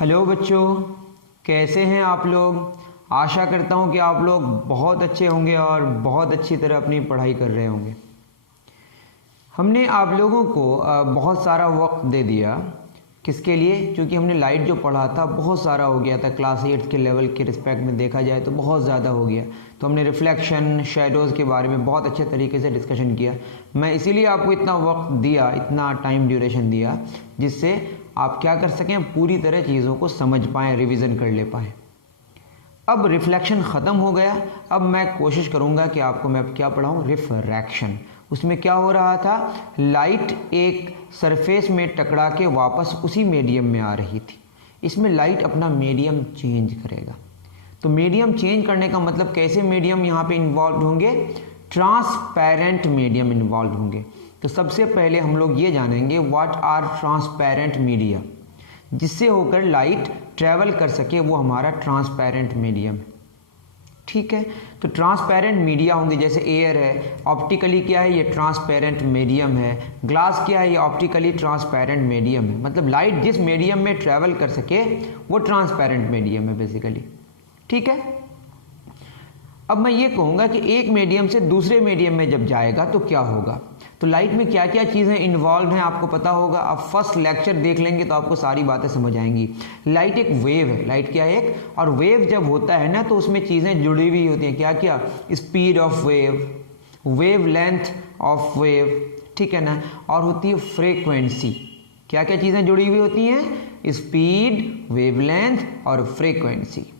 Hello बच्चों, कैसे हैं आप लोग। आशा करता हूं कि आप लोग बहुत अच्छे होंगे और बहुत अच्छी तरह अपनी पढ़ाई कर रहे होंगे। हमने आप लोगों को बहुत सारा वक्त दे दिया। किसके लिए? क्योंकि हमने लाइट जो पढ़ा था बहुत सारा हो गया था। क्लास 8 के लेवल के रिस्पेक्ट में देखा जाए तो बहुत ज़्यादा हो गया। तो हमने रिफ्लेक्शन, शैडोज़ के बारे में बहुत अच्छे तरीके से डिस्कशन किया। मैं इसीलिए आपको इतना वक्त दिया, इतना टाइम ड्यूरेशन दिया, जिससे आप क्या कर सकें, पूरी तरह चीज़ों को समझ पाएँ, रिवीजन कर ले पाएँ। अब रिफ्लेक्शन ख़त्म हो गया। अब मैं कोशिश करूँगा कि आपको मैं क्या पढ़ाऊँ, रिफ्रैक्शन। उसमें क्या हो रहा था, लाइट एक सरफेस में टकरा के वापस उसी मीडियम में आ रही थी। इसमें लाइट अपना मीडियम चेंज करेगा। तो मीडियम चेंज करने का मतलब कैसे मीडियम यहाँ पे इन्वॉल्व होंगे, ट्रांसपेरेंट मीडियम इन्वॉल्व होंगे। तो सबसे पहले हम लोग ये जानेंगे व्हाट आर ट्रांसपेरेंट मीडिया, जिससे होकर लाइट ट्रैवल कर सके, वो हमारा ट्रांसपेरेंट मीडियम है। ठीक है, तो ट्रांसपेरेंट मीडिया होंगे, जैसे एयर है, ऑप्टिकली क्या है, ये ट्रांसपेरेंट मीडियम है। ग्लास क्या है, ये ऑप्टिकली ट्रांसपेरेंट मीडियम है। मतलब लाइट जिस मीडियम में ट्रैवल कर सके वो ट्रांसपेरेंट मीडियम है बेसिकली। ठीक है, अब मैं ये कहूँगा कि एक मीडियम से दूसरे मीडियम में जब जाएगा तो क्या होगा। तो लाइट में क्या क्या चीज़ें इन्वॉल्व हैं आपको पता होगा। आप फर्स्ट लेक्चर देख लेंगे तो आपको सारी बातें समझ आएंगी। लाइट एक वेव है, लाइट क्या है एक, और वेव जब होता है ना तो उसमें चीज़ें जुड़ी हुई होती हैं। क्या क्या, speed of wave, wave length of wave, ठीक है ना, और होती है फ्रीक्वेंसी। क्या क्या चीज़ें जुड़ी हुई होती हैं, स्पीड, वेव लेंथ और फ्रीक्वेंसी।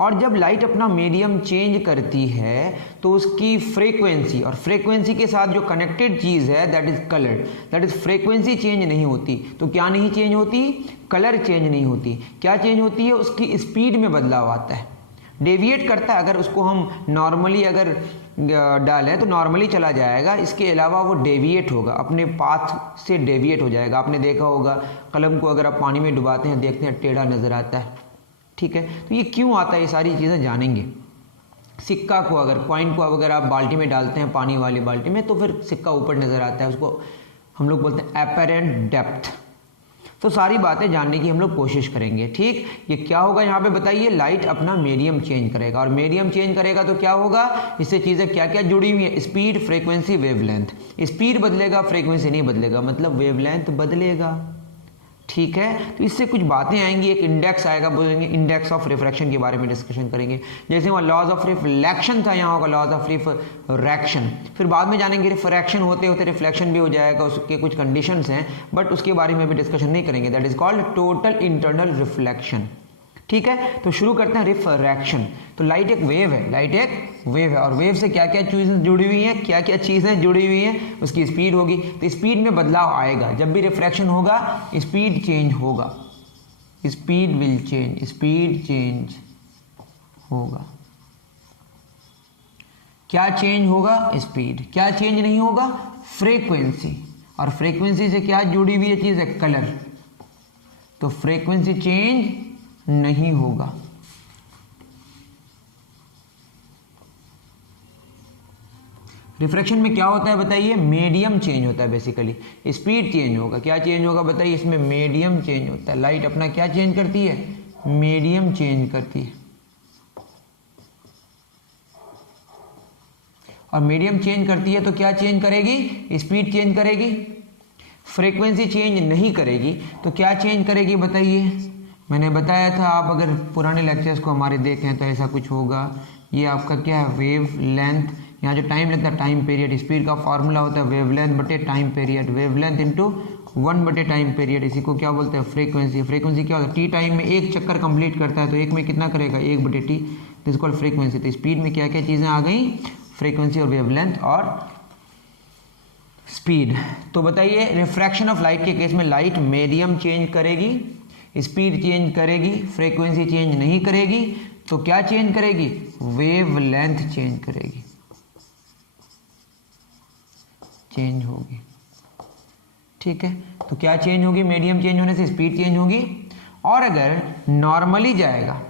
और जब लाइट अपना मीडियम चेंज करती है तो उसकी फ्रीक्वेंसी, और फ्रीक्वेंसी के साथ जो कनेक्टेड चीज़ है that is colour, that is frequency change नहीं होती। तो क्या नहीं चेंज होती, कलर चेंज नहीं होती। क्या चेंज होती है, उसकी स्पीड में बदलाव आता है, डेविएट करता है। अगर उसको हम नॉर्मली अगर डालें तो नॉर्मली चला जाएगा, इसके अलावा वो डेविएट होगा, अपने पाथ से डेविएट हो जाएगा। आपने देखा होगा कलम को अगर आप पानी में डुबाते हैं देखते हैं टेढ़ा नज़र आता है। ठीक है, तो ये क्यों आता है, ये सारी चीज़ें जानेंगे। सिक्का को अगर, कॉइन को अगर आप बाल्टी में डालते हैं, पानी वाली बाल्टी में, तो फिर सिक्का ऊपर नज़र आता है, उसको हम लोग बोलते हैं एपरेंट डेप्थ। तो सारी बातें जानने की हम लोग कोशिश करेंगे। ठीक, ये क्या होगा यहाँ पे बताइए, लाइट अपना मीडियम चेंज करेगा, और मीडियम चेंज करेगा तो क्या होगा, इससे चीज़ें क्या क्या जुड़ी हुई हैं, स्पीड, फ्रीक्वेंसी, वेवलेंथ। स्पीड बदलेगा, फ्रीक्वेंसी नहीं बदलेगा, मतलब वेवलेंथ बदलेगा। ठीक है, तो इससे कुछ बातें आएंगी, एक इंडेक्स आएगा, बोलेंगे इंडेक्स ऑफ रिफ्रैक्शन के बारे में डिस्कशन करेंगे। जैसे वहाँ लॉज ऑफ रिफ्लेक्शन था, यहाँ होगा लॉज ऑफ रिफ्रैक्शन। फिर बाद में जानेंगे रिफ्रैक्शन होते होते रिफ्लेक्शन भी हो जाएगा, उसके कुछ कंडीशंस हैं, बट उसके बारे में भी डिस्कशन नहीं करेंगे। That is called total internal reflection. ठीक है, तो शुरू करते हैं रिफ्रैक्शन। तो लाइट एक वेव है, लाइट एक वेव है, और वेव से क्या क्या चीज़ें जुड़ी हुई हैं, क्या क्या चीज़ें जुड़ी हुई हैं, उसकी स्पीड होगी। तो स्पीड में बदलाव आएगा, जब भी रिफ्रैक्शन होगा स्पीड चेंज होगा, speed will change, speed change होगा। क्या चेंज होगा, स्पीड। क्या चेंज नहीं होगा, फ्रीक्वेंसी, और फ्रीक्वेंसी से क्या जुड़ी हुई है चीज़ है, कलर। तो फ्रीक्वेंसी चेंज नहीं होगा। रिफ्रैक्शन में क्या होता है बताइए, मीडियम चेंज होता है बेसिकली। स्पीड चेंज होगा, क्या चेंज होगा बताइए, इसमें मीडियम चेंज होता है। लाइट अपना क्या चेंज करती है, मीडियम चेंज करती है, और मीडियम चेंज करती है तो क्या चेंज करेगी, स्पीड चेंज करेगी। फ्रीक्वेंसी चेंज नहीं करेगी तो क्या चेंज करेगी बताइए। मैंने बताया था, आप अगर पुराने लेक्चर्स को हमारे देखें तो ऐसा कुछ होगा। ये आपका क्या है, वेव लेंथ, यहाँ जो टाइम लगता है टाइम पीरियड, स्पीड का फॉर्मूला होता है वेव लेंथ बटे time period, wave length into 1 बटे टाइम पीरियड। इसी को क्या बोलते हैं, फ्रीक्वेंसी। फ्रीक्वेंसी क्या होता है, टी टाइम में एक चक्कर कंप्लीट करता है, तो एक में कितना करेगा, 1 बटे टी, दिस कॉल्ड फ्रीक्वेंसी। तो स्पीड में क्या क्या चीज़ें आ गई, फ्रीक्वेंसी और वेव लेंथ और स्पीड। तो बताइए, रिफ्रैक्शन ऑफ लाइट के केस में लाइट मीडियम चेंज करेगी, स्पीड चेंज करेगी, फ्रीक्वेंसी चेंज नहीं करेगी, तो क्या चेंज करेगी, वेव लेंथ चेंज करेगी, चेंज होगी। ठीक है, तो क्या चेंज होगी, मीडियम चेंज होने से स्पीड चेंज होगी। और अगर नॉर्मली जाएगा,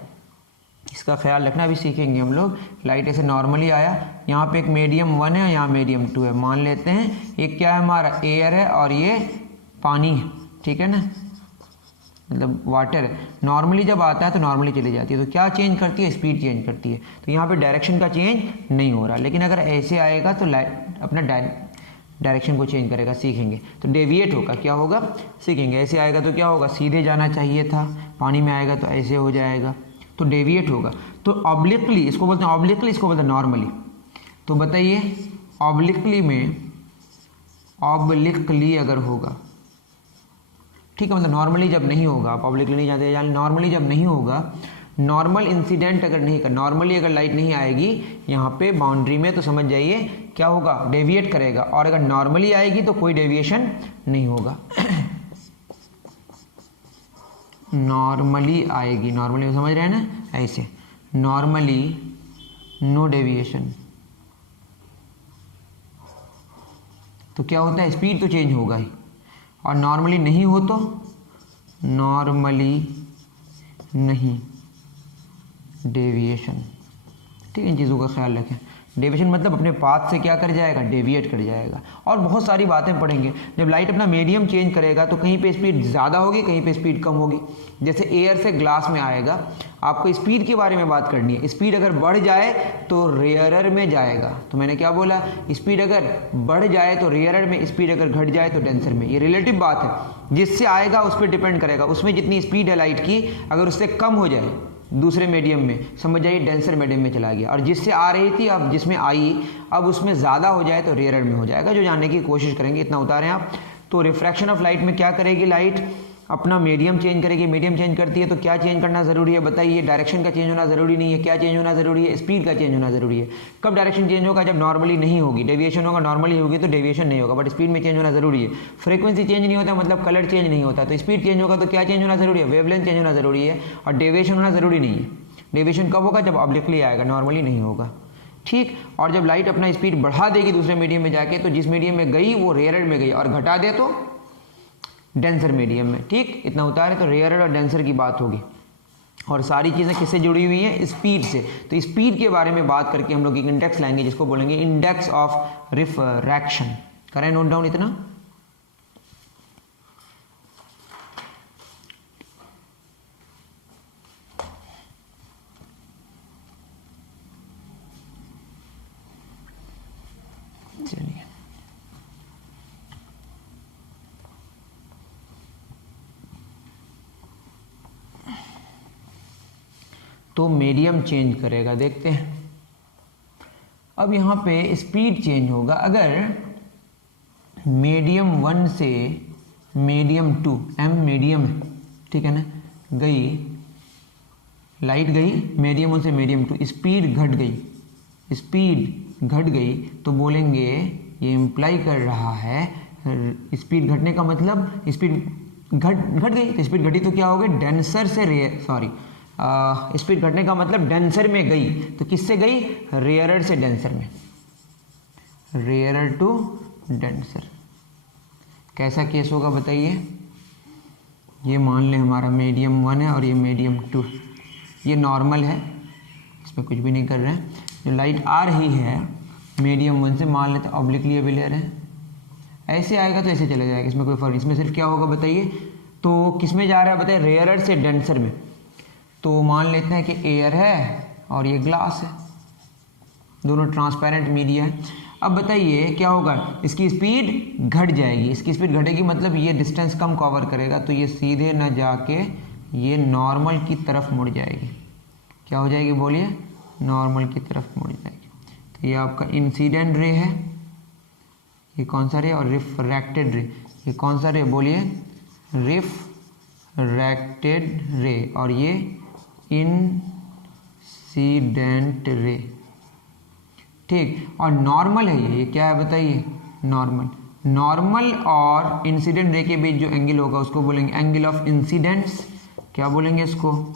इसका ख्याल रखना भी सीखेंगे हम लोग। लाइट ऐसे नॉर्मली आया, यहाँ पे एक मीडियम 1 है, यहाँ मीडियम 2 है, मान लेते हैं। एक क्या है हमारा, एयर है, और ये पानी है, ठीक है ना। मतलब वाटर नॉर्मली जब आता है तो नॉर्मली चली जाती है, तो क्या चेंज करती है, स्पीड चेंज करती है। तो यहाँ पे डायरेक्शन का चेंज नहीं हो रहा, लेकिन अगर ऐसे आएगा तो अपना डायरेक्शन को चेंज करेगा, सीखेंगे तो डेविएट होगा, क्या होगा, सीखेंगे। ऐसे आएगा तो क्या होगा, सीधे जाना चाहिए था, पानी में आएगा तो ऐसे हो जाएगा, तो डेविएट होगा। तो ऑब्लिकली इसको बोलते हैं, ऑब्लिकली इसको बोलते हैं नॉर्मली। तो बताइए ऑब्लिकली में, ऑब्लिकली अगर होगा, ठीक है, मतलब नॉर्मली जब नहीं होगा, आप ऑब्लिकली नहीं जानते, यानी नॉर्मली जब नहीं होगा, नॉर्मल इंसिडेंट अगर नहीं कर, नॉर्मली अगर लाइट नहीं आएगी यहाँ पे बाउंड्री में, तो समझ जाइए क्या होगा, डेविएट करेगा। और अगर नॉर्मली आएगी तो कोई डेविएशन नहीं होगा। नॉर्मली आएगी, नॉर्मली समझ रहे हैं ना, ऐसे नॉर्मली नो डेविएशन, तो क्या होता है, स्पीड तो चेंज होगा ही। और नॉर्मली नहीं हो तो नॉर्मली नहीं डेविएशन, ठीक है, इन चीज़ों का ख्याल रखें। डेविएशन मतलब अपने पाथ से क्या कर जाएगा, डेविएट कर जाएगा। और बहुत सारी बातें पढ़ेंगे। जब लाइट अपना मीडियम चेंज करेगा तो कहीं पे स्पीड ज़्यादा होगी, कहीं पे स्पीड कम होगी। जैसे एयर से ग्लास में आएगा, आपको स्पीड के बारे में बात करनी है। स्पीड अगर बढ़ जाए तो रेयरर में जाएगा, तो मैंने क्या बोला, स्पीड अगर बढ़ जाए तो रेयरर में, स्पीड अगर घट जाए तो डेंसर में। ये रिलेटिव बात है, जिससे आएगा उस पर डिपेंड करेगा। उसमें जितनी स्पीड है लाइट की, अगर उससे कम हो जाए दूसरे मीडियम में, समझ जाइए डेंसर मीडियम में चला गया। और जिससे आ रही थी, अब जिसमें आई, अब उसमें ज़्यादा हो जाए तो रेयरर में हो जाएगा, जो जानने की कोशिश करेंगे। इतना उतारें आप। तो रिफ्रैक्शन ऑफ लाइट में क्या करेगी, लाइट अपना मीडियम चेंज करेगी। मीडियम चेंज करती है तो क्या चेंज करना ज़रूरी है, बताइए। डायरेक्शन का चेंज होना ज़रूरी नहीं है, क्या चेंज होना ज़रूरी है, स्पीड का चेंज होना ज़रूरी है। कब डायरेक्शन चेंज होगा, जब नॉर्मली नहीं होगी, डेविएशन होगा, नॉर्मली होगी तो डेविएशन नहीं होगा, बट स्पीड में चेंज होना ज़रूरी है। फ्रीक्वेंसी चेंज नहीं होता मतलब कलर चेंज नहीं होता, तो स्पीड चेंज होगा तो क्या चेंज होना ज़रूरी है, वेवलेंथ चेंज होना ज़रूरी है। और डेविएशन होना ज़रूरी नहीं है। डेविएशन कब होगा, जब ऑब्लिकली आएगा, नॉर्मली नहीं होगा, ठीक। और जब लाइट अपना स्पीड बढ़ा देगी दूसरे मीडियम में जाके, तो जिस मीडियम में गई वो रेयरर में गई, और घटा दे तो डेंसर मीडियम में, ठीक। इतना उतारे तो रेयरर और डेंसर की बात होगी। और सारी चीज़ें किससे जुड़ी हुई हैं, स्पीड से। तो स्पीड के बारे में बात करके हम लोग एक इंडेक्स लाएंगे, जिसको बोलेंगे इंडेक्स ऑफ रिफ्रैक्शन। करें नोट डाउन इतना। चलिए, तो मीडियम चेंज करेगा, देखते हैं। अब यहाँ पे स्पीड चेंज होगा। अगर मीडियम 1 से मीडियम 2, m मीडियम है, ठीक है ना, गई लाइट, गई मीडियम 1 से मीडियम 2, स्पीड घट गई, स्पीड घट गई, तो बोलेंगे ये इम्प्लाई कर रहा है, स्पीड घटने का मतलब स्पीड घट गई, तो स्पीड घटी तो क्या हो गया, डेंसर से स्पीड घटने का मतलब डेंसर में गई, तो किससे गई, रेयरर से डेंसर में, रेयरर टू डेंसर। कैसा केस होगा बताइए। ये मान लें हमारा मीडियम 1 है और ये मीडियम 2, ये नॉर्मल है, इसमें कुछ भी नहीं कर रहे हैं। जो लाइट आ रही है मीडियम 1 से, मान लेते ऑब्लिकली अभी ले रहे हैं, ऐसे आएगा तो ऐसे चले जाएगा, इसमें कोई फर्क, इसमें सिर्फ क्या होगा बताइए। तो किस में जा रहा है बताइए, रेयरर से डेंसर में। तो मान लेते हैं कि एयर है और ये ग्लास है, दोनों ट्रांसपेरेंट मीडिया है। अब बताइए क्या होगा, इसकी स्पीड घट जाएगी, इसकी स्पीड घटेगी मतलब ये डिस्टेंस कम कवर करेगा, तो ये सीधे न जाके ये नॉर्मल की तरफ मुड़ जाएगी। क्या हो जाएगी बोलिए, नॉर्मल की तरफ मुड़ जाएगी। तो ये आपका इंसिडेंट रे है, ये कौन सा रे, और रिफ्रैक्टेड रे, ये कौन सा रे बोलिए, रिफ्रैक्टेड रे, और ये इंसिडेंट रे, ठीक। और नॉर्मल है ये क्या है बताइए, नॉर्मल। नॉर्मल और इंसिडेंट रे के बीच जो एंगल होगा उसको बोलेंगे एंगल ऑफ इंसिडेंस। क्या बोलेंगे इसको,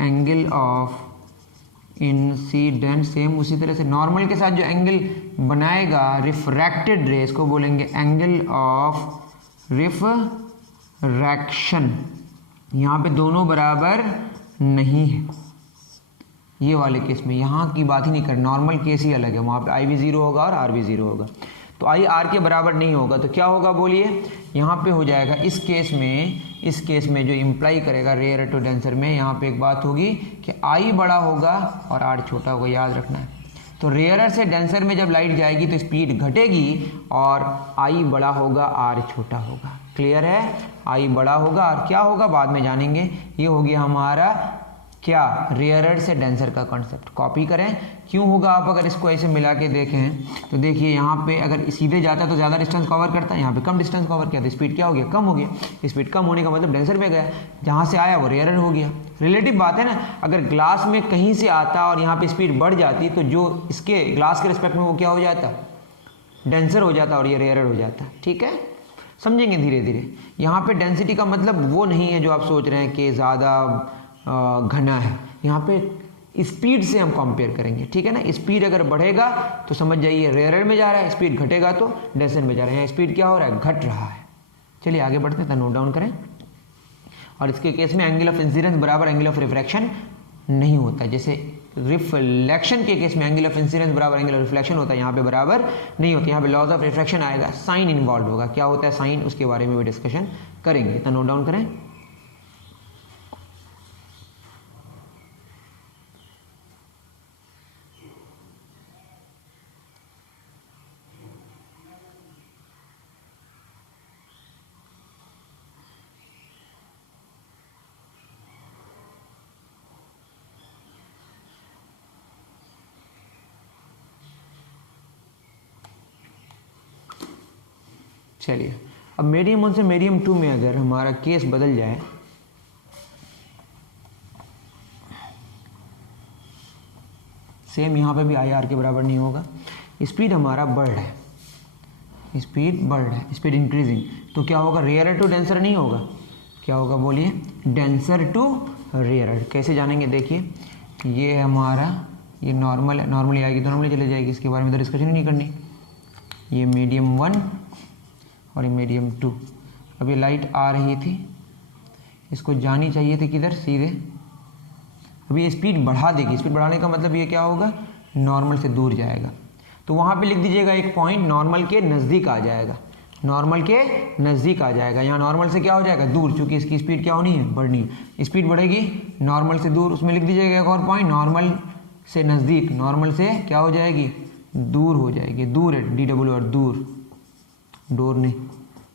एंगल ऑफ इंसिडेंस। सेम उसी तरह से नॉर्मल के साथ जो एंगल बनाएगा रिफ्रैक्टेड रे, इसको बोलेंगे एंगल ऑफ रिफ्रैक्शन। यहाँ पे दोनों बराबर नहीं है, ये वाले केस में यहाँ की बात ही नहीं कर, नॉर्मल केस ही अलग है, वहाँ पे I भी 0 होगा और R भी 0 होगा। तो आई आर के बराबर नहीं होगा तो क्या होगा बोलिए, यहाँ पे हो जाएगा इस केस में जो इम्प्लाई करेगा रेयर टू डेंसर में, यहाँ पे एक बात होगी कि आई बड़ा होगा और आर छोटा होगा, याद रखना है। तो रेयरर से डेंसर में जब लाइट जाएगी तो स्पीड घटेगी और आई बड़ा होगा, आर छोटा होगा। क्लियर है, आई बड़ा होगा और क्या होगा बाद में जानेंगे। ये हो गया हमारा क्या, रेयरर से डेंसर का कॉन्सेप्ट। कॉपी करें, क्यों होगा, आप अगर इसको ऐसे मिला के देखें तो देखिए यहाँ पे अगर सीधे जाता है तो ज़्यादा डिस्टेंस कवर करता है, यहाँ पे कम डिस्टेंस कवर किया तो स्पीड क्या हो गया, कम हो गया। स्पीड कम होने का मतलब डेंसर में गया, जहाँ से आया वो रेयरर हो गया। रिलेटिव बात है ना, अगर ग्लास में कहीं से आता और यहाँ पे स्पीड बढ़ जाती तो जो इसके ग्लास के रिस्पेक्ट में वो क्या हो जाता, डेंसर हो जाता और ये रेयरर हो जाता। ठीक है, समझेंगे धीरे धीरे। यहाँ पे डेंसिटी का मतलब वो नहीं है जो आप सोच रहे हैं कि ज़्यादा घना है, यहाँ पे स्पीड से हम कंपेयर करेंगे। ठीक है ना, स्पीड अगर बढ़ेगा तो समझ जाइए रेयरर में जा रहा है, स्पीड घटेगा तो डेंसर में जा रहा है। यहाँ स्पीड क्या हो रहा है, घट रहा है। चलिए आगे बढ़ते हैं, नोट डाउन करें। और इसके केस में एंगल ऑफ इंसिडेंस बराबर एंगल ऑफ रिफ्रैक्शन नहीं होता। जैसे रिफ्लेक्शन के केस में एंगल ऑफ इंसिडेंस बराबर एंगल ऑफ रिफ्लेक्शन होता है, यहाँ पे बराबर नहीं होता। यहाँ पे लॉज ऑफ रिफ्रैक्शन आएगा, साइन इन्वॉल्व होगा। क्या होता है साइन, उसके बारे में भी डिस्कशन करेंगे। तो नोट डाउन करें। चलिए अब मीडियम 1 से मीडियम 2 में अगर हमारा केस बदल जाए, सेम यहाँ पे भी आई आर के बराबर नहीं होगा। स्पीड हमारा बढ़ रहा है, स्पीड बढ़ रहा है, स्पीड इंक्रीजिंग, तो क्या होगा, रेयरर टू डेंसर नहीं होगा। क्या होगा बोलिए, डेंसर टू रेयरर। कैसे जानेंगे, देखिए ये हमारा ये नॉर्मल है, नॉर्मली आएगी तो नॉर्मली चले जाएगी, इसके बारे में तो डिस्कशन ही नहीं करनी। ये मीडियम 1 और ये मीडियम 2। अब ये लाइट आ रही थी, इसको जानी चाहिए थी किधर, सीधे। अभी ये स्पीड बढ़ा देगी, स्पीड बढ़ाने का मतलब ये क्या होगा, नॉर्मल से दूर जाएगा। तो वहाँ पे लिख दीजिएगा एक पॉइंट, नॉर्मल के नज़दीक आ जाएगा, नॉर्मल के नज़दीक आ जाएगा। यहाँ नॉर्मल से क्या हो जाएगा, दूर, चूँकि इसकी स्पीड क्या होनी है, बढ़नी है। स्पीड बढ़ेगी नॉर्मल से दूर, उसमें लिख दीजिएगा एक और पॉइंट, नॉर्मल से नज़दीक, नॉर्मल से क्या हो जाएगी, दूर हो जाएगी। दूर है, DWR, दूर, डोर नहीं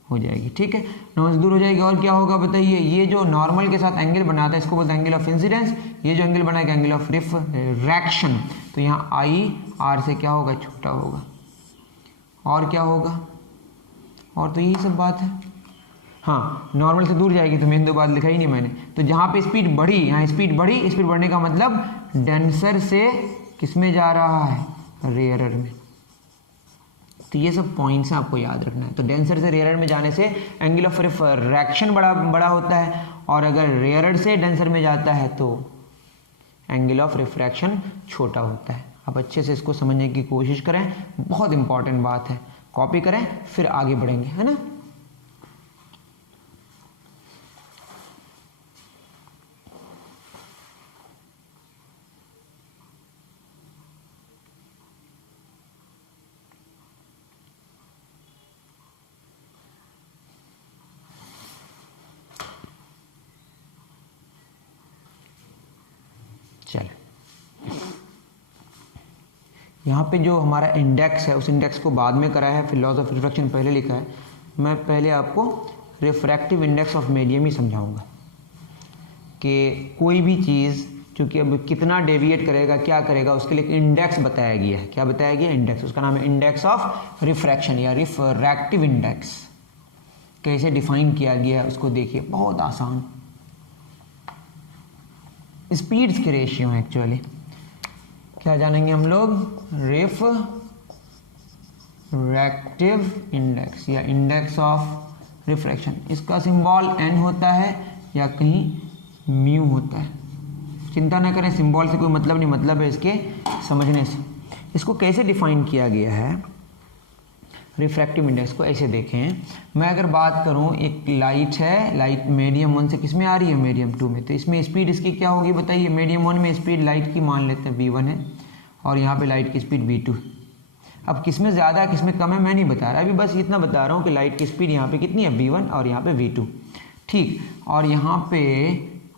हो जाएगी। ठीक है, नॉर्मल से दूर हो जाएगी। और क्या होगा बताइए, ये जो नॉर्मल के साथ एंगल बनाता है इसको बोलते हैं एंगल ऑफ इंसिडेंस। ये जो एंगल बनाएगा एंगल ऑफ रिफ्रैक्शन। तो यहाँ आई आर से क्या होगा, छोटा होगा। और क्या होगा, और तो यही सब बात है। हाँ, नॉर्मल से दूर जाएगी तो मेन दो बात लिखा ही नहीं मैंने। तो जहाँ पे स्पीड बढ़ी, यहाँ स्पीड बढ़ी, स्पीड बढ़ने का मतलब डेंसर से किस में जा रहा है, रेयरर में। तो ये सब पॉइंट्स आपको याद रखना है। तो डेंसर से रेयरर में जाने से एंगल ऑफ रिफ्रैक्शन बड़ा होता है, और अगर रेयरर से डेंसर में जाता है तो एंगल ऑफ रिफ्रैक्शन छोटा होता है। आप अच्छे से इसको समझने की कोशिश करें, बहुत इंपॉर्टेंट बात है। कॉपी करें फिर आगे बढ़ेंगे, है ना। चलिए, यहाँ पे जो हमारा इंडेक्स है उस इंडेक्स को बाद में करा है, फिर लॉज ऑफ रिफ्रैक्शन पहले लिखा है। मैं पहले आपको रिफ्रैक्टिव इंडेक्स ऑफ मीडियम ही समझाऊंगा कि कोई भी चीज़ चूँकि अब कितना डेविएट करेगा, क्या करेगा, उसके लिए इंडेक्स बताया गया है। क्या बताया गया, इंडेक्स। उसका नाम है इंडेक्स ऑफ रिफ्रैक्शन या रिफ्रैक्टिव इंडेक्स। कैसे डिफाइन किया गया है उसको देखिए, बहुत आसान। स्पीड्स के रेशियो हैं एक्चुअली। क्या जानेंगे हम लोग, रिफ्रैक्टिव इंडेक्स या इंडेक्स ऑफ रिफ्रैक्शन। इसका सिंबल n होता है या कहीं म्यू होता है। चिंता न करें, सिंबल से कोई मतलब नहीं, मतलब है इसके समझने से। इसको कैसे डिफाइन किया गया है, रिफ्रैक्टिव इंडेक्स को ऐसे देखें। मैं अगर बात करूं, एक लाइट है, लाइट मीडियम 1 से किस में आ रही है, मीडियम 2 में। तो इसमें स्पीड इसकी क्या होगी बताइए, मीडियम 1 में स्पीड लाइट की मान लेते हैं v1 है, और यहाँ पे लाइट की स्पीड v2। अब किस में ज़्यादा किस में कम है मैं नहीं बता रहा, अभी बस इतना बता रहा हूँ कि लाइट की स्पीड यहाँ पे कितनी है v1 और यहाँ पे v2, ठीक। और यहाँ पे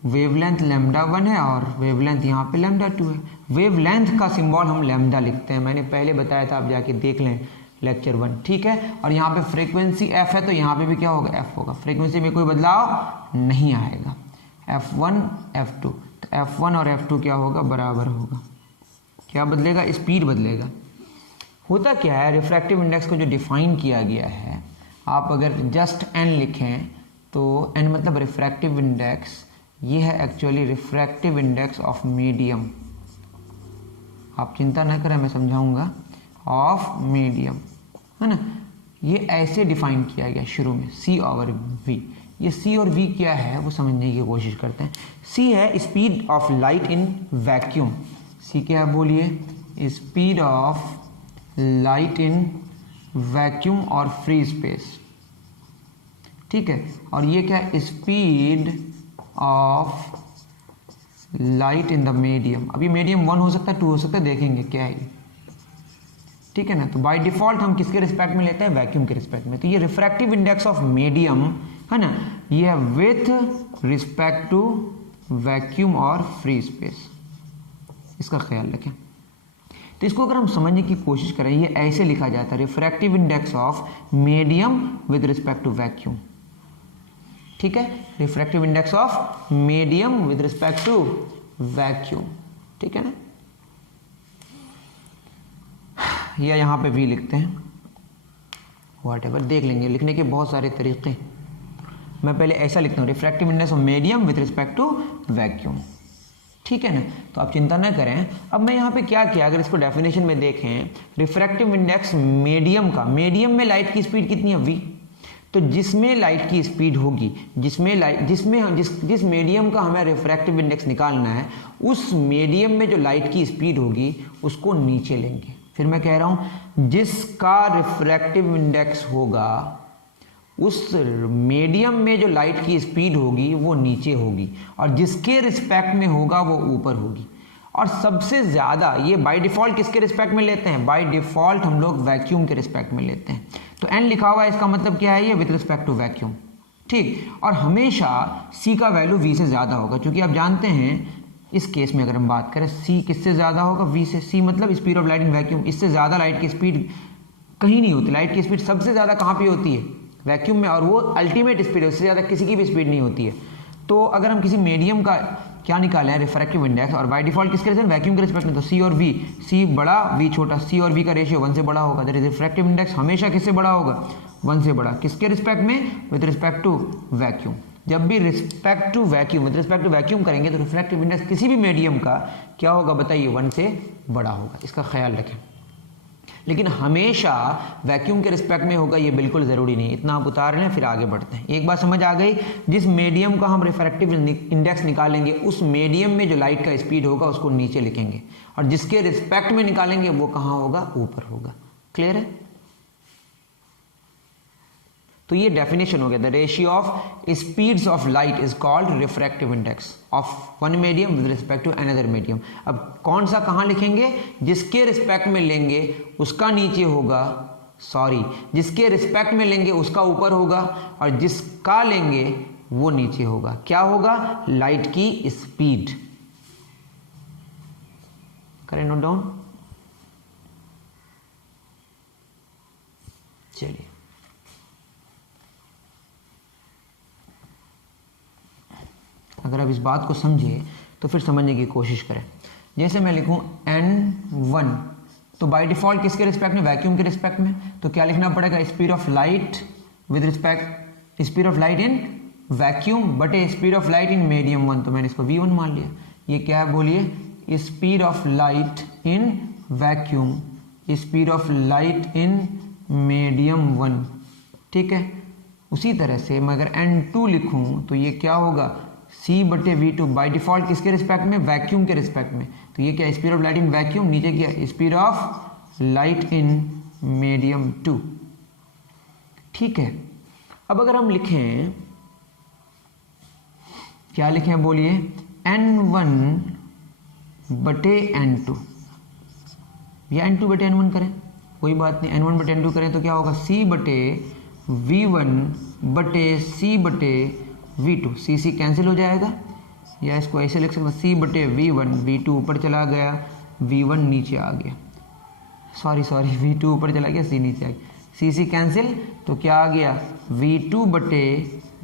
वेवलेंथ λ1 है और वेवलेंथ यहाँ पे λ2 है। वेवलेंथ का सिंबल हम लैम्डा लिखते हैं, मैंने पहले बताया था, आप जाके देख लें लेक्चर 1, ठीक है। और यहाँ पे फ्रीक्वेंसी f है तो यहाँ पे भी क्या होगा, f होगा। फ्रीक्वेंसी में कोई बदलाव नहीं आएगा, f1 f2, तो f1 और f2 क्या होगा, बराबर होगा। क्या बदलेगा, स्पीड बदलेगा। होता क्या है, रिफ्रैक्टिव इंडेक्स को जो डिफाइन किया गया है, आप अगर जस्ट n लिखें तो n मतलब रिफ्रैक्टिव इंडेक्स, ये है actually refractive index of medium. आप चिंता ना करें, मैं समझाऊंगा, ऑफ मीडियम, है ना। ये ऐसे डिफाइन किया गया शुरू में, c और v। ये c और v क्या है वो समझने की कोशिश करते हैं। c है speed of light in vacuum. c क्या है बोलिए, speed of light in vacuum और फ्री स्पेस, ठीक है। और ये क्या है, speed of light in the medium. अभी मीडियम 1 हो सकता है, 2 हो सकता है, देखेंगे क्या है ये, ठीक है ना। तो बाय डिफॉल्ट हम किसके रिस्पेक्ट में लेते हैं, वैक्यूम के रिस्पेक्ट में। तो ये रिफ्रैक्टिव इंडेक्स ऑफ मीडियम है ना, ये है विथ रिस्पेक्ट टू वैक्यूम और फ्री स्पेस, इसका ख्याल रखें। तो इसको अगर हम समझने की कोशिश करें, ये ऐसे लिखा जाता है, refractive index of medium with respect to vacuum, ठीक है। Refractive index of medium with respect to vacuum, ठीक है ना। या यहाँ पे भी लिखते हैं, व्हाटएवर, देख लेंगे, लिखने के बहुत सारे तरीके। मैं पहले ऐसा लिखता हूँ, refractive index of medium with respect to vacuum, ठीक है ना। तो आप चिंता ना करें। अब मैं यहाँ पे क्या किया, अगर इसको डेफिनेशन में देखें, रिफ्रैक्टिव इंडेक्स मीडियम का, मीडियम में लाइट की स्पीड कितनी है, v। तो जिसमें लाइट की स्पीड होगी, जिस मीडियम का हमें रिफ्रैक्टिव इंडेक्स निकालना है, उस मीडियम में जो लाइट की स्पीड होगी उसको नीचे लेंगे। फिर मैं कह रहा हूं, जिसका रिफ्रैक्टिव इंडेक्स होगा उस मीडियम में जो लाइट की स्पीड होगी वो नीचे होगी, और जिसके रिस्पेक्ट में होगा वो ऊपर होगी। और सबसे ज़्यादा ये बाय डिफ़ॉल्ट किसके रिस्पेक्ट में लेते हैं, बाय डिफ़ॉल्ट हम लोग वैक्यूम के रिस्पेक्ट में लेते हैं। तो n लिखा हुआ है, इसका मतलब क्या है, ये विद रिस्पेक्ट टू वैक्यूम, ठीक। और हमेशा c का वैल्यू v से ज़्यादा होगा, क्योंकि आप जानते हैं इस केस में अगर हम बात करें, c किससे ज़्यादा होगा, v से। c मतलब speed of light in vacuum, इससे ज़्यादा लाइट की स्पीड कहीं नहीं होती। लाइट की स्पीड सबसे ज़्यादा कहाँ पे होती है, वैक्यूम में, और वो अल्टीमेट स्पीड है, उससे ज़्यादा किसी की भी स्पीड नहीं होती है। तो अगर हम किसी मीडियम का क्या निकाले हैं, रिफ्रैक्टिव इंडेक्स, और बाय डिफॉल्ट किसके रिस्पेक्ट, वैक्यूम के रिस्पेक्ट में, तो c और v, c बड़ा v छोटा, c और v का रेशियो 1 से बड़ा होगा। दैट इज रिफ्रैक्टिव इंडेक्स हमेशा किससे बड़ा होगा, 1 से बड़ा। किसके रिस्पेक्ट में, विद रिस्पेक्ट टू वैक्यूम। जब भी respect to vacuum, with respect to vacuum करेंगे तो रिफ्रैक्टिव इंडेक्स किसी भी मीडियम का क्या होगा बताइए, 1 से बड़ा होगा, इसका ख्याल रखें। लेकिन हमेशा वैक्यूम के रिस्पेक्ट में होगा, ये बिल्कुल ज़रूरी नहीं। इतना आप उतार लें, फिर आगे बढ़ते हैं। एक बात समझ आ गई, जिस मीडियम का हम रिफ्रैक्टिव इंडेक्स निकालेंगे, उस मीडियम में जो लाइट का स्पीड होगा उसको नीचे लिखेंगे, और जिसके रिस्पेक्ट में निकालेंगे वो कहाँ होगा, ऊपर होगा। क्लियर है। तो ये डेफिनेशन हो गया, the ratio of speeds of light is called refractive index of one medium with respect to another medium. अब कौन सा कहाँ लिखेंगे, जिसके रिस्पेक्ट में लेंगे उसका नीचे होगा, जिसके रिस्पेक्ट में लेंगे उसका ऊपर होगा, और जिसका लेंगे वो नीचे होगा। क्या होगा, लाइट की स्पीड। करें नोट डाउन। चलिए, अगर आप इस बात को समझे तो फिर समझने की कोशिश करें। जैसे मैं लिखूं n1, तो बाय डिफॉल्ट किसके रिस्पेक्ट में, वैक्यूम के रिस्पेक्ट में। तो क्या लिखना पड़ेगा, speed of light with respect, speed of light in vacuum बटे speed of light in medium 1। तो मैंने इसको v1 मान लिया। ये क्या है बोलिए, speed of light in vacuum, speed of light in medium 1, ठीक है। उसी तरह से मैं अगर n2 लिखूं तो ये क्या होगा, c बटे v2। बाई डिफॉल्ट किसके रिस्पेक्ट में, वैक्यूम के रिस्पेक्ट में। तो ये क्या, speed of light in vacuum, नीचे क्या, speed of light in medium 2, ठीक है। अब अगर हम लिखें, क्या लिखें बोलिए, n1 बटे n2, या n2 बटे n1 करें, कोई बात नहीं, n1 बटे n2 करें तो क्या होगा, c बटे v1 बटे c बटे v2, c कैंसिल हो जाएगा, या इसको ऐसे लिख सकते c बटे v1, v2 ऊपर चला गया, v1 नीचे आ गया, सॉरी v2 ऊपर चला गया, c नीचे आ गया, c कैंसिल, तो क्या आ गया v2 बटे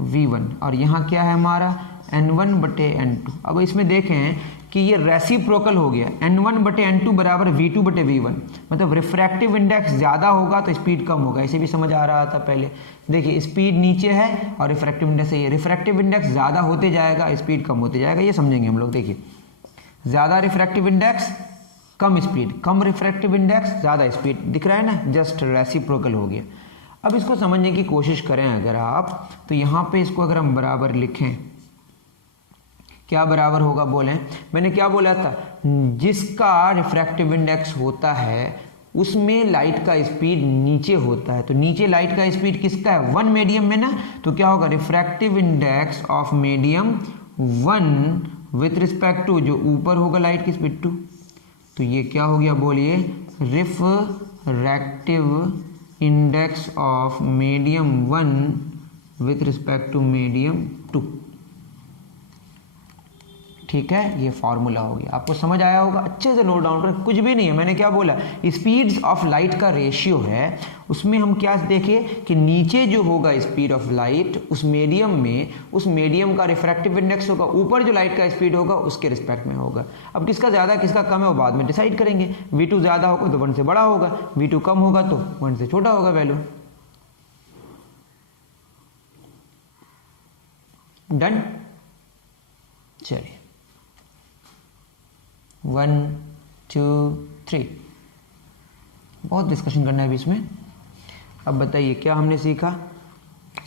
v1, और यहाँ क्या है हमारा n1 बटे n2। अब इसमें देखें कि ये रेसिप्रोकल हो गया, n1 बटे n2 बराबर v2 बटे v1, मतलब रिफ्रैक्टिव इंडेक्स ज़्यादा होगा तो स्पीड कम होगा, इसे भी समझ आ रहा था पहले। देखिए स्पीड नीचे है और रिफ्रैक्टिव इंडेक्स है, रिफ्रैक्टिव इंडेक्स ज़्यादा होते जाएगा, स्पीड कम होते जाएगा, ये समझेंगे हम लोग। देखिए ज़्यादा रिफ्रैक्टिव इंडेक्स कम स्पीड, कम रिफ्रैक्टिव इंडेक्स ज़्यादा स्पीड, दिख रहा है ना, जस्ट रेसिप्रोकल हो गया। अब इसको समझने की कोशिश करें अगर आप, तो यहाँ पे इसको अगर हम बराबर लिखें, क्या बराबर होगा बोलें, मैंने क्या बोला था, जिसका रिफ्रैक्टिव इंडेक्स होता है उसमें लाइट का स्पीड नीचे होता है, तो नीचे लाइट का स्पीड किसका है, 1 मीडियम में ना, तो क्या होगा refractive index of medium 1 with respect to जो ऊपर होगा लाइट की स्पीड 2, तो ये क्या हो गया बोलिए, refractive index of medium 1 with respect to medium 2। ठीक है, ये फॉर्मूला हो गया, आपको समझ आया होगा, अच्छे से नोट डाउन करें, कुछ भी नहीं है, मैंने क्या बोला, स्पीड्स ऑफ लाइट का रेशियो है, उसमें हम क्या देखें कि नीचे जो होगा स्पीड ऑफ लाइट उस मीडियम में, उस मीडियम का रिफ्रैक्टिव इंडेक्स होगा, ऊपर जो लाइट का स्पीड होगा उसके रिस्पेक्ट में होगा। अब किसका ज़्यादा किसका कम है वो बाद में डिसाइड करेंगे, v2 ज़्यादा होगा तो 1 से बड़ा होगा, v2 कम होगा तो 1 से छोटा होगा वैल्यू। डन, चलिए 1 2 3, बहुत डिस्कशन करना है अभी इसमें। अब बताइए क्या हमने सीखा,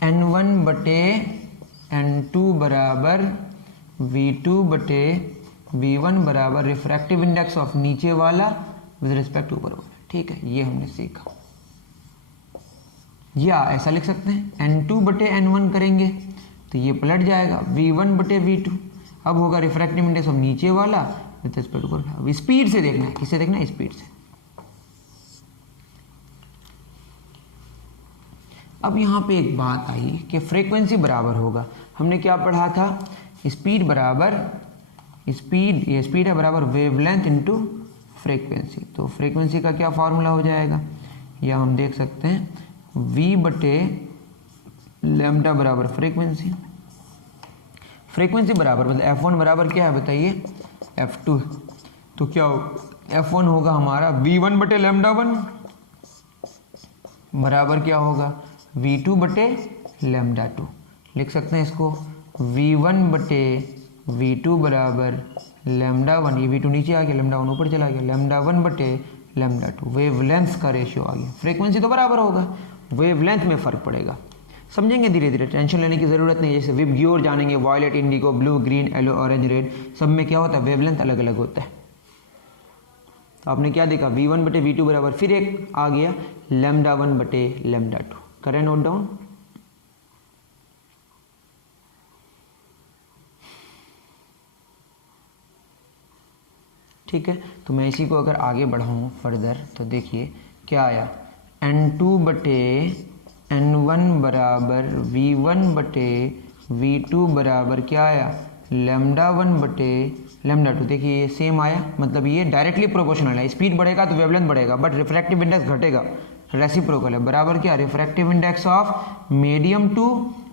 n1 बटे n2 बराबर v2 बटे v1 बराबर रिफ्रैक्टिव इंडेक्स ऑफ नीचे वाला विद रिस्पेक्ट टू ऊपर वाला, ठीक है, ये हमने सीखा। या ऐसा लिख सकते हैं n2 बटे n1 करेंगे तो ये पलट जाएगा v1 बटे v2, अब होगा रिफ्रैक्टिव इंडेक्स ऑफ नीचे वाला विद रिस्पेक्ट टू ऊपर। अब स्पीड से देखना है, किससे देखना है, स्पीड से। अब यहाँ पे एक बात आई कि फ्रीक्वेंसी बराबर होगा, हमने क्या पढ़ा था, स्पीड बराबर स्पीड, ये स्पीड है बराबर वेवलेंथ इनटू फ्रीक्वेंसी, तो फ्रीक्वेंसी का क्या फॉर्मूला हो जाएगा, या हम देख सकते हैं v बटे लैम्डा बराबर फ्रीक्वेंसी, फ्रीक्वेंसी बराबर मतलब f1 बराबर क्या है बताइए, f2, तो क्या f1 होगा हमारा v1 बटे लैम्डा 1 बराबर क्या होगा v2 बटे लैम्डा 2, लिख सकते हैं इसको v1 बटे v2 बराबर लैम्डा 1, ये v2 नीचे आ गया, लैम्डा 1 ऊपर चला गया, लैम्डा 1 बटे लैम्डा 2, वेवलेंथ का रेशियो आ गया। फ्रीक्वेंसी तो बराबर होगा, वेवलेंथ में फ़र्क पड़ेगा, समझेंगे धीरे धीरे, टेंशन लेने की ज़रूरत नहीं है। जैसे विबग्योर जानेंगे, violet, indigo, blue, green, yellow, orange, red, सब में क्या होता है, वेवलेंथ अलग अलग होता है। तो आपने क्या देखा, v1 बटे v2 बराबर, फिर एक आ गया लैम्डा 1 बटे लैम्डा 2, करें नोट डाउन। ठीक है, तो मैं इसी को अगर आगे बढ़ाऊँ फर्दर तो देखिए क्या आया, n2 बटे n1 बराबर v1 बटे v2 बराबर क्या आया, लैम्डा 1 बटे लैम्डा 2, देखिए ये सेम आया, मतलब ये डायरेक्टली प्रोपोर्शनल है, स्पीड बढ़ेगा तो वेवलेंथ बढ़ेगा, बट रिफ्रैक्टिव इंडेक्स घटेगा, रेसिप्रोकल है, बराबर क्या, refractive index of medium 2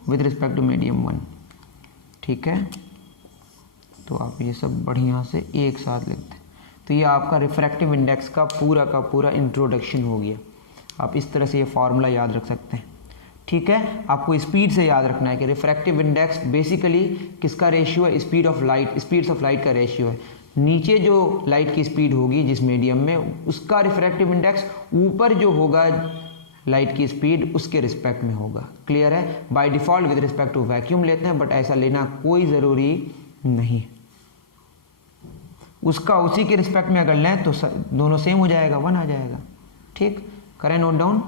with respect to medium 1। ठीक है, तो आप ये सब बढ़िया से एक साथ लिखते हैं, तो ये आपका रिफ्रैक्टिव इंडेक्स का पूरा इंट्रोडक्शन हो गया। आप इस तरह से ये फार्मूला याद रख सकते हैं। ठीक है, आपको स्पीड से याद रखना है कि रिफ्रैक्टिव इंडेक्स बेसिकली किसका रेशियो है, speed of light, speeds of light का रेशियो है। नीचे जो लाइट की स्पीड होगी जिस मीडियम में, उसका रिफ्रैक्टिव इंडेक्स ऊपर जो होगा लाइट की स्पीड उसके रिस्पेक्ट में होगा। क्लियर है, by default with respect to vacuum लेते हैं, बट ऐसा लेना कोई ज़रूरी नहीं, उसका उसी के रिस्पेक्ट में अगर लें तो दोनों सेम हो जाएगा, 1 आ जाएगा। ठीक, करें नोट डाउन।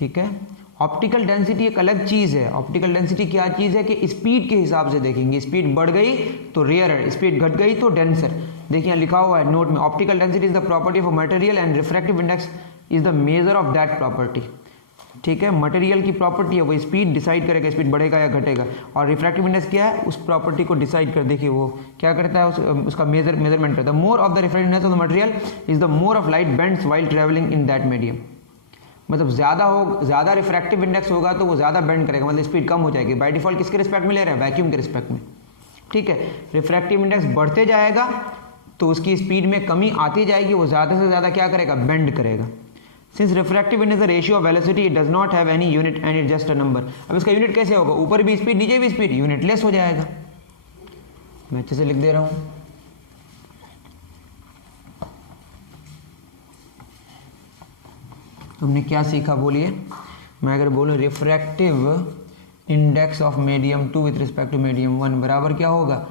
ठीक है। ऑप्टिकल डेंसिटी एक अलग चीज़ है। ऑप्टिकल डेंसिटी क्या चीज़ है कि स्पीड के हिसाब से देखेंगे, स्पीड बढ़ गई तो रेयरर, स्पीड घट गई तो डेंसर। देखिए यहाँ लिखा हुआ है नोट में, optical density is the property of material and refractive index is the measure of that property. ठीक है, मटेरियल की प्रॉपर्टी है वो स्पीड डिसाइड करेगा, स्पीड बढ़ेगा या घटेगा, और रिफ्रैक्टिव इंडेक्स क्या है, उस प्रॉपर्टी को डिसाइड कर, देखिए वो क्या करता है, उसका मेजरमेंट करता है। More of the refractive index of the material is the more of light bends while travelling in that medium. मतलब ज़्यादा रिफ्रैक्टिव इंडेक्स होगा तो वो ज़्यादा बेंड करेगा, मतलब स्पीड कम हो जाएगी। बाय डिफॉल्ट किसके रिस्पेक्ट में ले रहा है, वैक्यूम के रिस्पेक्ट में। ठीक है, रिफ्रैक्टिव इंडेक्स बढ़ते जाएगा तो उसकी स्पीड में कमी आती जाएगी, वो ज़्यादा से ज़्यादा क्या करेगा, बेंड करेगा। Since refractive index the ratio of velocity it does not have any unit and it just a number. अब इसका यूनिट कैसे होगा, ऊपर भी स्पीड नीचे भी स्पीड, यूनिटलेस हो जाएगा। मैं अच्छे से लिख दे रहा हूँ। हमने क्या सीखा बोलिए। मैं अगर बोलूँ refractive index of medium 2 with respect to medium 1 बराबर क्या होगा,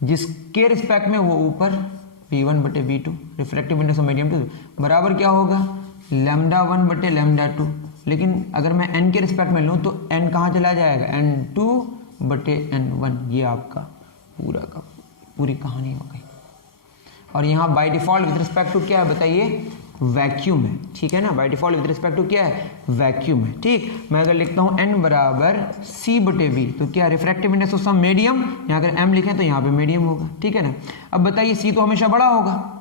जिसके रिस्पेक्ट में वो ऊपर v1 बटे v2, refractive index of medium 2 बराबर क्या होगा, λ1 बटे λ2। लेकिन अगर मैं n के रिस्पेक्ट में लूँ तो n कहाँ चला जाएगा, n2 बटे n1। ये आपका पूरी कहानी हो गई। और यहाँ by default with respect to क्या है बताइए, वैक्यूम है। ठीक है ना, by default with respect to क्या है, वैक्यूम है। ठीक, मैं अगर लिखता हूँ n बराबर c बटे v तो क्या refractive index of some medium, यहाँ अगर m लिखें तो यहाँ पे मीडियम होगा। ठीक है ना। अब बताइए c तो हमेशा बड़ा होगा,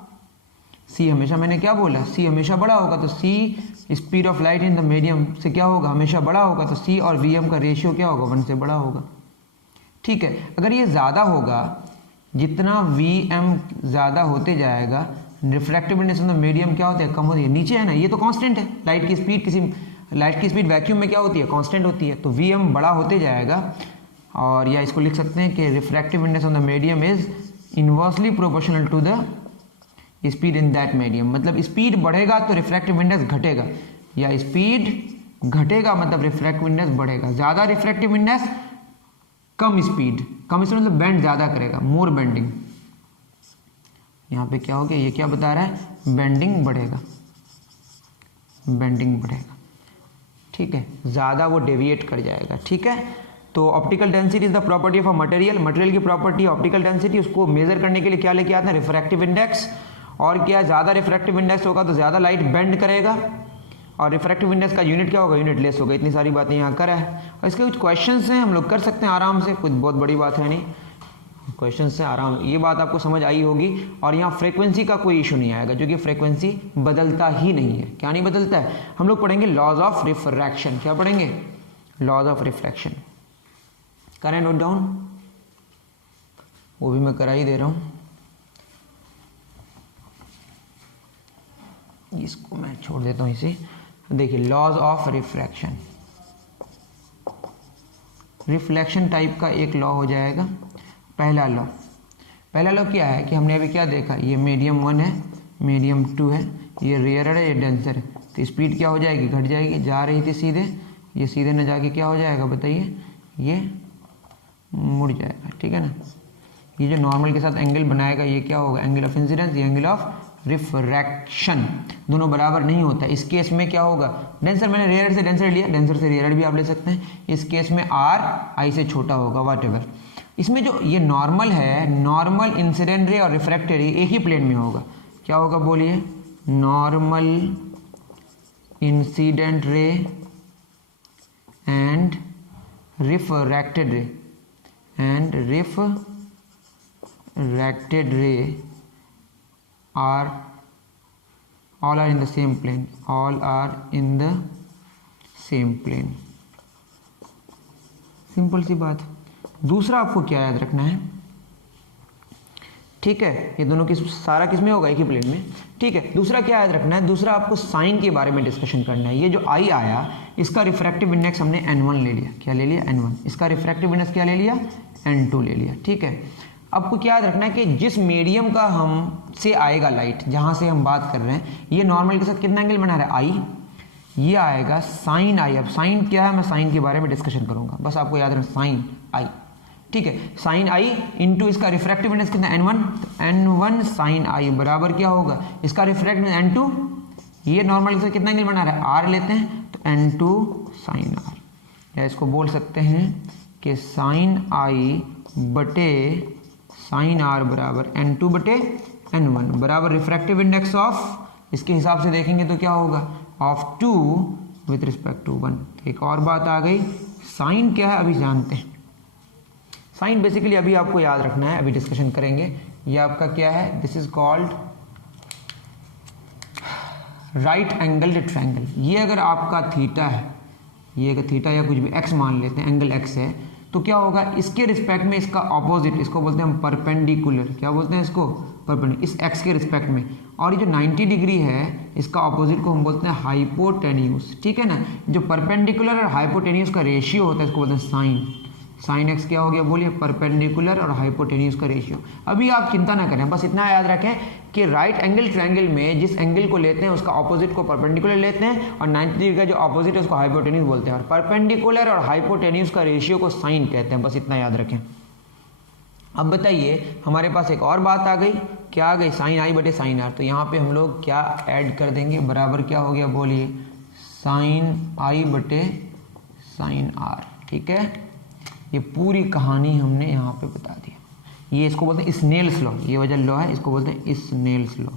c हमेशा, मैंने क्या बोला, c हमेशा बड़ा होगा, तो c speed of light in the medium से क्या होगा, हमेशा बड़ा होगा, तो c और vm का रेशियो क्या होगा, 1 से बड़ा होगा। ठीक है, अगर ये ज़्यादा होगा, जितना vm ज़्यादा होते जाएगा refractive index of the medium क्या होता है, कम होती है। नीचे है ना, ये तो कांस्टेंट है, लाइट की स्पीड वैक्यूम में क्या होती है, कांस्टेंट होती है, तो vm बड़ा होते जाएगा। और या इसको लिख सकते हैं कि refractive index of the medium is inversely proportional to the speed in that medium. मतलब स्पीड बढ़ेगा तो रिफ्रैक्टिव इंडेक्स घटेगा, या स्पीड घटेगा मतलब रिफ्रैक्टिव इंडेक्स बढ़ेगा। ज़्यादा रिफ्रैक्टिव इंडेक्स कम स्पीड मतलब बेंड ज़्यादा करेगा, मोर बेंडिंग। यहाँ पे क्या हो गया, ये क्या बता रहा है, बेंडिंग बढ़ेगा। ठीक है, ज़्यादा वो डेविएट कर जाएगा। ठीक है, तो optical density is the property of a material की प्रॉपर्टी ऑप्टिकल डेंसिटी, उसको मेजर करने के लिए क्या लेके आते हैं, रिफ्रैक्टिव इंडेक्स। और क्या, ज़्यादा रिफ्रैक्टिव इंडेक्स होगा तो ज़्यादा लाइट बेंड करेगा, और रिफ्रैक्टिव इंडेक्स का यूनिट क्या होगा, यूनिटलेस होगा। इतनी सारी बातें यहाँ करा है, और इसके कुछ क्वेश्चंस हैं, हम लोग कर सकते हैं आराम से, कुछ बहुत बड़ी बात है नहीं, क्वेश्चन से आराम, ये बात आपको समझ आई होगी। और यहाँ फ्रीक्वेंसी का कोई इशू नहीं आएगा, जो कि फ्रीक्वेंसी बदलता ही नहीं है। क्या नहीं बदलता है, हम लोग पढ़ेंगे लॉज ऑफ रिफ्रैक्शन। क्या पढ़ेंगे, लॉज ऑफ रिफ्रैक्शन। करें नोट डाउन, वो भी मैं करा ही दे रहा हूँ, इसको मैं छोड़ देता हूँ इसे। देखिए laws of refraction, reflection type का एक लॉ हो जाएगा। पहला लॉ क्या है कि हमने अभी क्या देखा, ये मीडियम 1 है, मीडियम 2 है, ये रेयरर है, ये डेंसर है, तो स्पीड क्या हो जाएगी, घट जाएगी। जा रही थी सीधे, ये सीधे न जाके क्या हो जाएगा बताइए, ये मुड़ जाएगा। ठीक है ना, ये जो नॉर्मल के साथ एंगल बनाएगा ये क्या होगा, एंगल ऑफ इंसिडेंस, ये एंगल ऑफ रिफ्रैक्शन। दोनों बराबर नहीं होता। इस केस में क्या होगा, डेंसर, मैंने रेयर से डेंसर लिया, डेंसर से रेयर भी आप ले सकते हैं। इस केस में r i से छोटा होगा, व्हाटएवर। इसमें जो ये नॉर्मल है, नॉर्मल इंसिडेंट रे और रिफ्रैक्टेड रे एक ही प्लेन में होगा। क्या होगा बोलिए, normal incident ray and refracted रे are all are in the same plane, all are in the same plane। Simple सी बात। दूसरा आपको क्या याद रखना है, ठीक है, ये दोनों किस, सारा किस में होगा, एक ही प्लेन में। ठीक है, दूसरा क्या याद रखना है, दूसरा आपको साइन के बारे में डिस्कशन करना है। ये जो आई आया, इसका रिफ्रैक्टिव इंडेक्स हमने n1 ले लिया। क्या ले लिया, n1। इसका रिफ्रैक्टिव इंडेक्स क्या ले लिया, n2 ले लिया। ठीक है, आपको क्या याद रखना है कि जिस मीडियम का हम से आएगा लाइट, जहां से हम बात कर रहे हैं, ये नॉर्मल के साथ कितना एंगल बना रहा है, आई, ये आएगा साइन आई। अब साइन क्या है, मैं साइन के बारे में डिस्कशन करूंगा, बस आपको याद रखना साइन आई। ठीक है, साइन आई इंटू इसका रिफ्रैक्टिव इंडेक्स कितना, n1, तो n1 साइन आई बराबर क्या होगा, इसका रिफ्रैक्टिव n2, ये नॉर्मल के साथ कितना एंगल बना रहा है, r लेते हैं, तो N2 साइन आर, या इसको बोल सकते हैं कि साइन आई बटे साइन आर बराबर N2 बटे N1 बराबर रिफ्रैक्टिव इंडेक्स ऑफ, इसके हिसाब से देखेंगे तो क्या होगा, ऑफ 2 विथ रिस्पेक्ट टू 1। एक और बात आ गई, साइन क्या है अभी जानते हैं। साइन बेसिकली अभी आपको याद रखना है, अभी डिस्कशन करेंगे। ये आपका क्या है, this is called right angled triangle. ये अगर आपका थीटा है, ये अगर थीटा या कुछ भी एक्स मान लेते हैं, एंगल एक्स है, तो क्या होगा, इसके रिस्पेक्ट में इसका ऑपोजिट, इसको बोलते हैं हम परपेंडिकुलर, क्या बोलते हैं इसको, परपेंडिकुलर, इस एक्स के रिस्पेक्ट में। और ये जो 90 डिग्री है, इसका ऑपोजिट को हम बोलते हैं हाइपोटेन्यूस, ठीक है ना। जो परपेंडिकुलर और हाइपोटेन्यूस का रेशियो होता है, इसको बोलते हैं साइन। साइन एक्स क्या हो गया, बोलिए, परपेंडिकुलर और हाइपोटेन्यूस का रेशियो। अभी आप चिंता ना करें, बस इतना याद रखें कि राइट एंगल ट्रायंगल में जिस एंगल को लेते हैं उसका ऑपोजिट को परपेंडिकुलर लेते हैं, और 90 डिग्री का जो ऑपोजिट है उसको हाइपोटेन्यूस बोलते हैं, और परपेंडिकुलर और हाइपोटेन्यूस का रेशियो को साइन कहते हैं। बस इतना याद रखें। अब बताइए, हमारे पास एक और बात आ गई, क्या आ गई, साइन आई बटे साइन आर। तो यहाँ पे हम लोग क्या ऐड कर देंगे, बराबर क्या हो गया, बोलिए, साइन आई बटे साइन आर, ठीक है। ये पूरी कहानी हमने यहाँ पे बता दी। ये इसको बोलते हैं स्नेल्स लॉ, ये वजह लॉ है, इसको बोलते हैं Snell's law.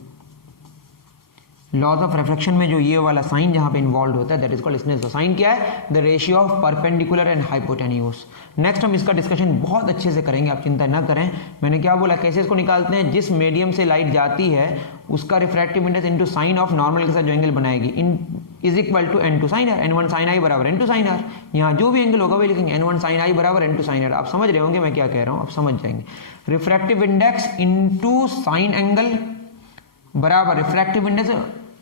Laws of refraction में जो ये वाला साइन जहाँ पे इन्वॉल्व होता है, that is called Snell's law. Sine क्या है, the ratio of perpendicular and hypotenuse. Next हम इसका डिस्कशन बहुत अच्छे से करेंगे, आप चिंता ना करें। मैंने क्या बोला, कैसे इसको निकालते हैं, जिस मीडियम से लाइट जाती है उसका refractive index into sine of normal के साथ जो एंगल बनाएगी, N is equal to N2 sine R, N1 sine I बराबर N2 साइन आर। यहाँ जो भी एंगल होगा वही लिखेंगे, N1 साइन आई बराबर N2 साइन आर। आप समझ रहे होंगे मैं क्या कह रहा हूँ, आप समझ जाएंगे। Refractive index into sine angle बराबर refractive index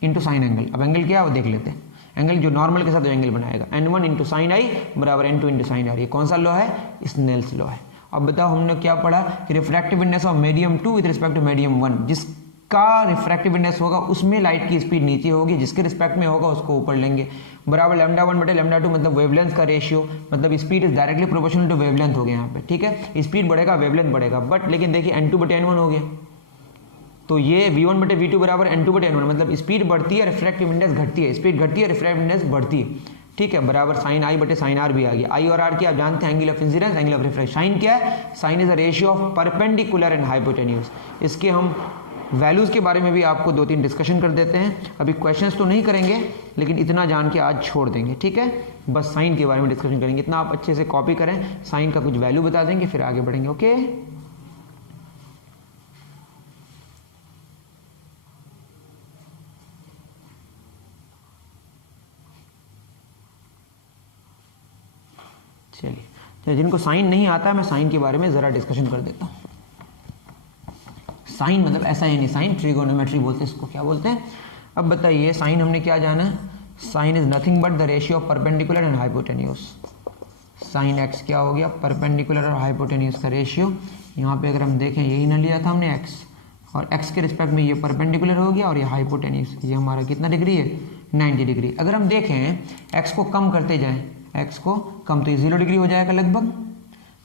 into sine angle. अब एंगल क्या है वो देख लेते हैं, एंगल जो नॉर्मल के साथ जो एंगल बनाएगा, N1 इंटू साइन आई बराबर N2 इंटू साइन आर। ये कौन सा लॉ है, स्नेल्स लॉ है। अब बताओ हमने क्या पढ़ा कि refractive index of medium 2 with respect to medium 1, जिसका रिफ्रैक्टिव इंडेक्स होगा उसमें लाइट की स्पीड नीचे होगी, जिसके रिस्पेक्ट में होगा उसको ऊपर लेंगे, बराबर λ1 बटे λ2, मतलब वेवलेंथ का रेशियो, मतलब speed is directly proportional to wavelength हो गया यहाँ पे, ठीक है। स्पीड बढ़ेगा, वेवलेंथ बढ़ेगा, बट लेकिन देखिए N2 बटे N1 हो गया, तो ये V1 बटे V2 बराबर N2 बटे N1, मतलब स्पीड बढ़ती है, रिफ्रैक्टिव इंडेक्स घटती है, स्पीड घटती है, रिफ्रैक्टिव इंडेक्स बढ़ती है, ठीक है। बराबर साइन आई बटे साइन आर भी आ गया। आई और आर क्या आप जानते हैं, angle of incidence, angle of refraction. Sine क्या है, sine is a ratio of perpendicular and hypotenuse. इसके हम वैल्यूज के बारे में भी आपको 2-3 डिस्कशन कर देते हैं। अभी क्वेश्चंस तो नहीं करेंगे, लेकिन इतना जान के आज छोड़ देंगे, ठीक है। बस साइन के बारे में डिस्कशन करेंगे, इतना आप अच्छे से कॉपी करें, साइन का कुछ वैल्यू बता देंगे, फिर आगे बढ़ेंगे, ओके। चलिए, जिनको साइन नहीं आता है मैं साइन के बारे में ज़रा डिस्कशन कर देता हूँ। साइन मतलब ऐसा ही नहीं, साइन ट्रिगोनोमेट्री बोलते हैं इसको, क्या बोलते हैं। अब बताइए, साइन हमने क्या जाना है, sine is nothing but the ratio of perpendicular and hypotenuse. Sine x क्या हो गया, परपेंडिकुलर और हाइपोटेन्यूस का रेशियो। यहाँ पे अगर हम देखें, यही ना लिया था हमने एक्स, और एक्स के रिस्पेक्ट में ये परपेंडिकुलर हो गया और ये हाइपोटेन्यूस, ये हमारा कितना डिग्री है, 90 डिग्री। अगर हम देखें एक्स को कम करते जाएं, एक्स को कम, तो ये 0 डिग्री हो जाएगा लगभग,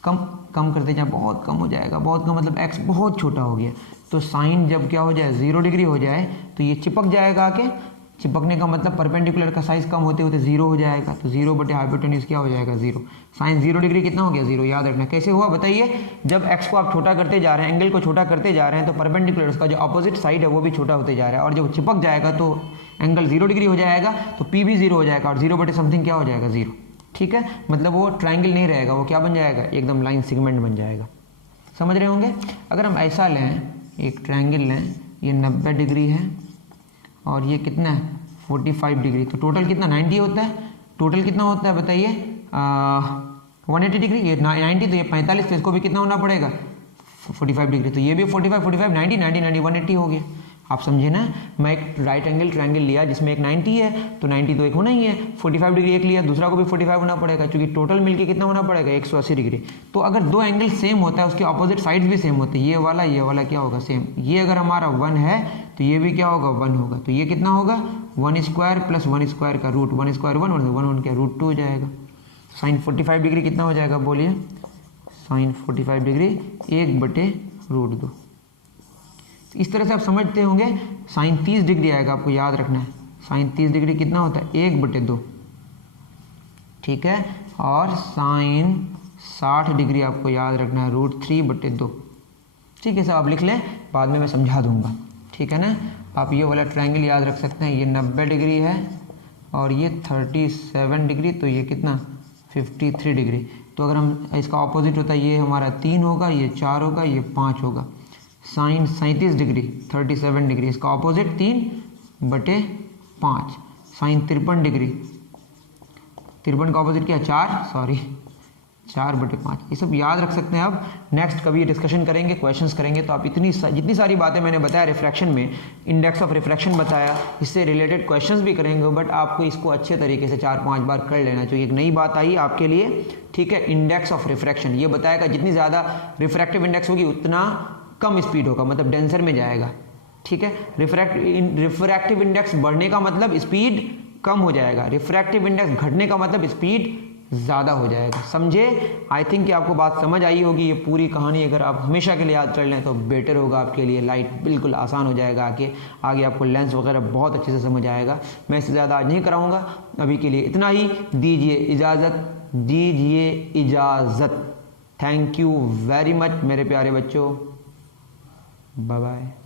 कम करते जाए बहुत कम हो जाएगा, बहुत कम मतलब एक्स बहुत छोटा हो गया। तो साइन जब क्या हो जाए, 0 डिग्री हो जाए, तो ये चिपक जाएगा आके, चिपकने का मतलब परपेंडिकुलर का साइज कम होते होते 0 हो जाएगा, तो 0 बटे हाइपोटेन्यूस क्या हो जाएगा, 0। साइन 0 डिग्री कितना हो गया, 0। याद रखना कैसे हुआ बताइए, जब एक्स को आप छोटा करते जा रहे हैं, एंगल को छोटा करते जा रहे हैं, तो परपेंडिकुलर उसका जो अपोजिट साइड है वो भी छोटा होते जा रहा है, और जब चिपक जाएगा तो एंगल 0 डिग्री हो जाएगा, तो पी भी 0 हो जाएगा, और 0 बटे समथिंग क्या हो जाएगा, 0, ठीक है। मतलब वो ट्रायंगल नहीं रहेगा, वो क्या बन जाएगा, एकदम लाइन सेगमेंट बन जाएगा। समझ रहे होंगे। अगर हम ऐसा लें, एक ट्रायंगल लें, ये 90 डिग्री है और ये कितना है 45 डिग्री, तो टोटल कितना 90 होता है। टोटल कितना होता है बताइए, 180 डिग्री, ये 90, तो ये 45, तो इसको भी कितना होना पड़ेगा 45 डिग्री, तो ये भी 45 90 90 180 हो गया। आप समझे ना, मैं एक राइट एंगल ट्रायंगल लिया जिसमें एक 90 है, तो 90 तो एक होना ही है, 45 डिग्री एक लिया, दूसरा को भी 45 होना पड़ेगा, क्योंकि टोटल मिलके कितना होना पड़ेगा 180 डिग्री। तो अगर दो एंगल सेम होता है, उसके ऑपोजिट साइड्स भी सेम होते हैं, ये वाला क्या होगा सेम, ये अगर हमारा 1 है तो ये भी क्या होगा 1 होगा, तो ये कितना होगा 1 स्क्वायर प्लस 1 स्क्वायर का रूट, 1 स्क्वायर 1 1 क्या रूट 2 हो जाएगा। साइन 45 डिग्री कितना हो जाएगा बोलिए, साइन 45 डिग्री 1/√2। इस तरह से आप समझते होंगे। साइन 30 डिग्री आएगा, आपको याद रखना है, साइन 30 डिग्री कितना होता है 1/2, ठीक है, और साइन 60 डिग्री आपको याद रखना है √3/2। ठीक है, सब आप लिख लें, बाद में मैं समझा दूंगा। ठीक है ना, आप ये वाला ट्रायंगल याद रख सकते हैं, ये 90 डिग्री है और ये 37 डिग्री, तो ये कितना 53 डिग्री। तो अगर हम इसका ऑपोजिट होता है, ये हमारा 3 होगा, ये 4 होगा, ये 5 होगा। साइन 37 डिग्री 37 डिग्री, इसका ऑपोजिट 3/5। साइन 53 डिग्री, 53 का ऑपोजिट क्या 4, सॉरी 4/5। ये सब याद रख सकते हैं। अब नेक्स्ट कभी डिस्कशन करेंगे, क्वेश्चंस करेंगे, तो आप जितनी सारी बातें मैंने बताया रिफ्रैक्शन में, इंडेक्स ऑफ रिफ्रैक्शन बताया, इससे रिलेटेड क्वेश्चंस भी करेंगे, बट आपको इसको अच्छे तरीके से 4-5 बार कर लेना चाहिए। एक नई बात आई आपके लिए, ठीक है, इंडेक्स ऑफ रिफ्रैक्शन ये बताएगा जितनी ज़्यादा रिफ्रैक्टिव इंडेक्स होगी उतना कम स्पीड होगा, मतलब डेंसर में जाएगा। ठीक है, रिफ्रैक्टिव इंडेक्स बढ़ने का मतलब स्पीड कम हो जाएगा, रिफ्रैक्टिव इंडेक्स घटने का मतलब स्पीड ज़्यादा हो जाएगा। समझे? आई थिंक कि आपको बात समझ आई होगी। ये पूरी कहानी अगर आप हमेशा के लिए याद कर लें तो बेटर होगा आपके लिए, लाइट बिल्कुल आसान हो जाएगा। आगे आपको लेंस वगैरह बहुत अच्छे से समझ आएगा। मैं इससे ज़्यादा आज नहीं कराऊंगा, अभी के लिए इतना ही। दीजिए इजाज़त। थैंक यू वेरी मच मेरे प्यारे बच्चों, बाय बाय।